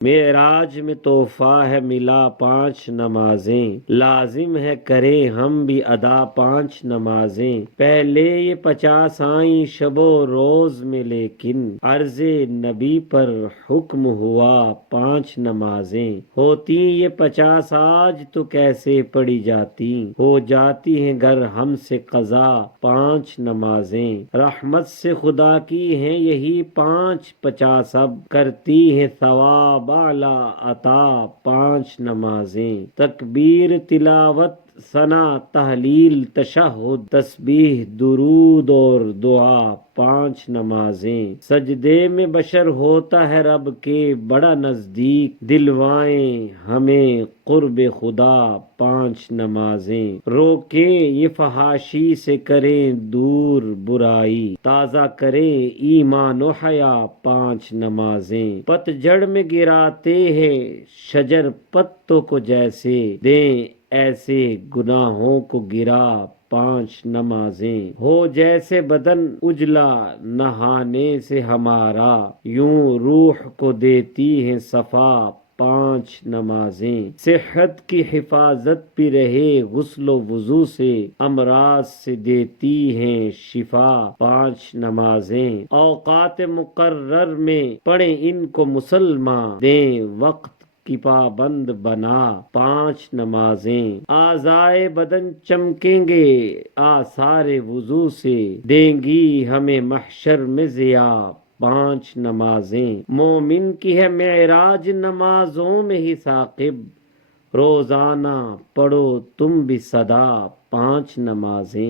معراج میں تحفہ ہے ملا 5 نمازیں، لازم ہے کریں ہم بھی ادا 5 نمازیں۔ پہلے یہ 50 آئیں شب و روز میں، لیکن عرض نبی پر حکم ہوا 5 نمازیں۔ ہوتی یہ 50 آج تو کیسے پڑھی جاتی، ہو جاتی ہیں گر ہم سے قضا 5 نمازیں۔ رحمت سے خدا کی ہیں یہی 5 50 اب، کرتی ہیں ثواب اعلی عطا 5 نمازیں۔ تکبیر تلاوت ثنا تحلیل تشہد تسبیح درود اور دعا 5 نمازیں۔ سجدے میں بشر ہوتا ہے رب کے بڑا نزدیک، دلوائیں ہمیں قرب خدا 5 نمازیں۔ روکیں یہ فحاشی سے کریں دور برائی، تازہ کریں ایمان و حیا 5 نمازیں۔ پتجھڑ میں گراتے ہیں شجر پتوں کو، جیسے دیں ایسے گناہوں کو گرا 5 نمازیں۔ ہو جیسے بدن اجلا نہانے سے ہمارا، یوں روح کو دیتی ہیں صفا 5 نمازیں۔ صحت کی حفاظت بھی رہے غسل و وضو سے، امراض سے دیتی ہیں شفا 5 نمازیں۔ اوقات مقرر میں پڑھیں ان کو مسلمان، دیں وقت کی پابند بنا 5 نمازیں۔ اعضائے بدن چمکیں گے آثار وضو سے، دیں گی ہمیں محشر میں ضیا 5 نمازیں۔ مومن کی ہے معراج نمازوں میں ہی ثاقب، روزانہ پڑھو تم بھی صدا 5 نمازیں۔